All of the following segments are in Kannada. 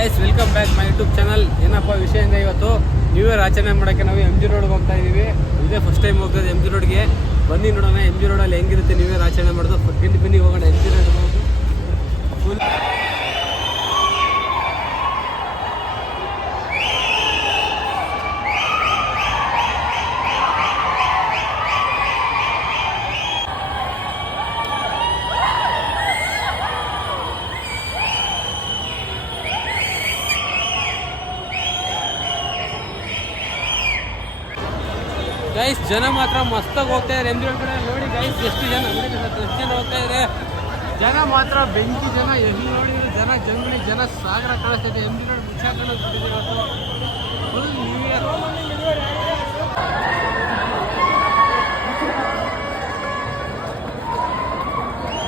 Guys welcome back my YouTube channel. ಏನಪ್ಪ ವಿಷಯ ಅಂದರೆ ಇವತ್ತು ನ್ಯೂ ಇಯರ್ ಆಚರಣೆ ಮಾಡೋಕ್ಕೆ ನಾವು ಎಮ್ ಜಿ ರೋಡ್ಗೆ ಹೋಗ್ತಾ ಇದ್ದೀವಿ. ಇದೇ ಫಸ್ಟ್ ಟೈಮ್ ಹೋಗೋದು ಎಮ್ ಜಿ ರೋಡ್ಗೆ. ಬನ್ನಿ ನೋಡೋಣ ಎಮ್ ಜಿ ರೋಡಲ್ಲಿ ಹೆಂಗಿರುತ್ತೆ ನ್ಯೂ ಇಯರ್ ಆಚರಣೆ ಮಾಡೋದು. ಬನ್ನಿ ಹೋಗೋಣ ಎಮ್ ಜಿ ರೋಡ್ ಹೋಗೋದು. ಫುಲ್ ಗೈಸ್ ಜನ ಮಾತ್ರ ಮಸ್ತಾಗಿ ಹೋಗ್ತಾ ಇದ್ದಾರೆ ಎಮ್ ಜಿ ರೋಡ್ ಕಡೆ. ನೋಡಿ ಗೈಸ್ ಎಷ್ಟು ಜನ ಹೋಗ್ತಾ ಇದ್ದಾರೆ. ಜನ ಮಾತ್ರ ಬೆಂಕಿ ಜನ, ಎಲ್ಲಿ ನೋಡಿದ್ರು ಜನ ಜನ ಸಾಗರ ಕಾಣಿಸ್ತಾ ಇದೆ. ಎಮ್ ಜಿ ರೋಡ್ ಮುಚ್ಚಾಕೊಂಡು ಫುಲ್ ನ್ಯೂ ಇಯರ್.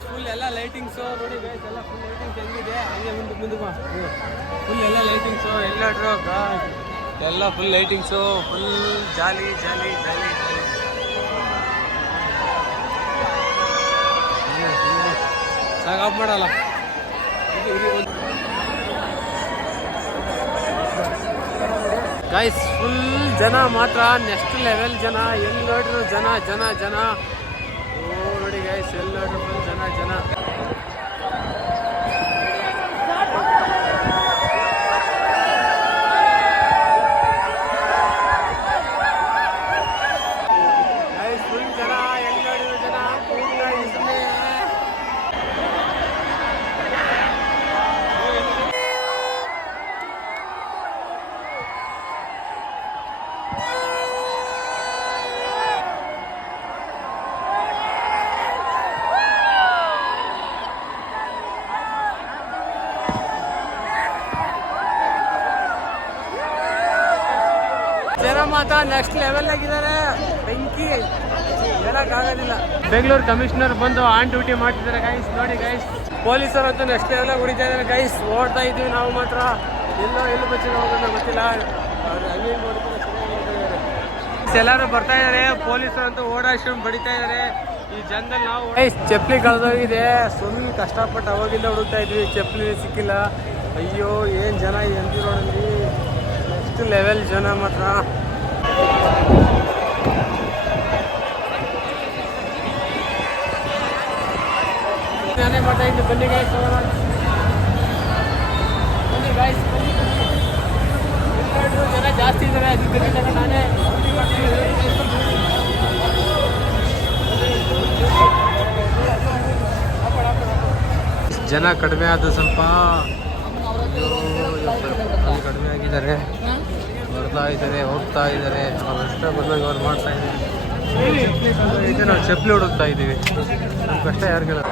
ಫುಲ್ ಎಲ್ಲ ಲೈಟಿಂಗ್ಸು ನೋಡಿ ಗೈಸ್, ಎಲ್ಲ ಫುಲ್ ಲೈಟಿಂಗ್ಸ್ ಹೆಂಗಿದೆ ಹಂಗೆ ಮುಂದೆ ಫುಲ್ ಎಲ್ಲ ಲೈಟಿಂಗ್ಸು ಎಲ್ಲಾಡ್ರು ಎಲ್ಲ ಫುಲ್ ಲೈಟಿಂಗ್ಸು, ಫುಲ್ ಜಾಲಿ ಸಾಕಾಪ್ ಮಾಡಲ್ಲ ಗೈಸ್. ಫುಲ್ ಜನ ಮಾತ್ರ ನೆಕ್ಸ್ಟ್ ಲೆವೆಲ್ ಜನ, ಎಲ್ಲಿ ನೋಡಿದ್ರು ಜನ. ಓ ನೋಡಿ ಗೈಸ್, ಎಲ್ಲಿ ನೋಡಿದ್ರು ಫುಲ್ ಜನ. ಜನ ಮಾತ್ರ ನೆಕ್ಸ್ಟ್ ಲೆವೆಲ್ ಆಗಿದ್ದಾರೆ, ಬೆಂಕಿ ಹೇಳಕ್ಕಾಗೋದಿಲ್ಲ. ಬೆಂಗಳೂರು ಕಮಿಷನರ್ ಬಂದು ಆನ್ ಡ್ಯೂಟಿ ಮಾಡ್ತಿದ್ದಾರೆ ಗೈಸ್. ನೋಡಿ ಗೈಸ್, ಪೊಲೀಸರು ಅಂತೂ ನೆಕ್ಸ್ಟ್ ಲೆವೆಲ್ ಹೊಡಿತಾ ಇದ್ದಾರೆ ಗೈಸ್. ಓಡ್ತಾ ಇದ್ದೀವಿ ನಾವು ಮಾತ್ರ, ಎಲ್ಲಿ ಬಚ್ಚಿನ ಹೋಗೋದು ಗೊತ್ತಿಲ್ಲ. ಅವ್ರು ಹಂಗೆ ಎಲ್ಲರೂ ಬರ್ತಾ ಇದ್ದಾರೆ, ಪೊಲೀಸರು ಅಂತೂ ಓಡಾಡ್ಸ್ಕೊಂಡು ಬಡಿತಾ ಇದ್ದಾರೆ. ಈ ಜನದಲ್ಲಿ ನಾವು ಚಪ್ಪಲಿ ಕಳೆದೋಗಿದೆ. ಸುಮ್ಮನೆ ಕಷ್ಟಪಟ್ಟು ಅವಾಗಿಂದ ಹುಡುಕ್ತಾ ಇದ್ವಿ, ಚಪ್ಪಲಿ ಸಿಕ್ಕಿಲ್ಲ. ಅಯ್ಯೋ ಏನು ಜನ ಈ ಎಮ್ ಜಿ ರೋಡಲ್ಲಿ, ನೆಕ್ಸ್ಟ್ ಲೆವೆಲ್ ಜನ ಮಾತ್ರ. ನಾನೇ ಮಾಡ್ತಾ ಇದ್ದು. ಬನ್ನಿ ಗಾಯ್ಸ್, ಜನ ಜಾಸ್ತಿ ಇದ್ದಾರೆ, ಅದಕ್ಕೆ ನಾನೇ ಜನ ಕಡಿಮೆ ಆದ ಸ್ವಲ್ಪ ಕಡಿಮೆ ಆಗಿದ್ದಾರೆ. ಬರ್ತಾ ಇದ್ದಾರೆ, ಹೋಗ್ತಾ ಇದ್ದಾರೆ. ಅಷ್ಟೇ ಬಂದಾಗ ಅವ್ರು ಮಾಡ್ತಾ ಇದ್ದಾರೆ. ನಾವು ಚಪ್ಪಲಿ ಹುಡುಕ್ತಾ ಇದ್ದೀವಿ. ನಮ್ಮ ಕಷ್ಟ ಯಾರಿಗೆಲ್ಲ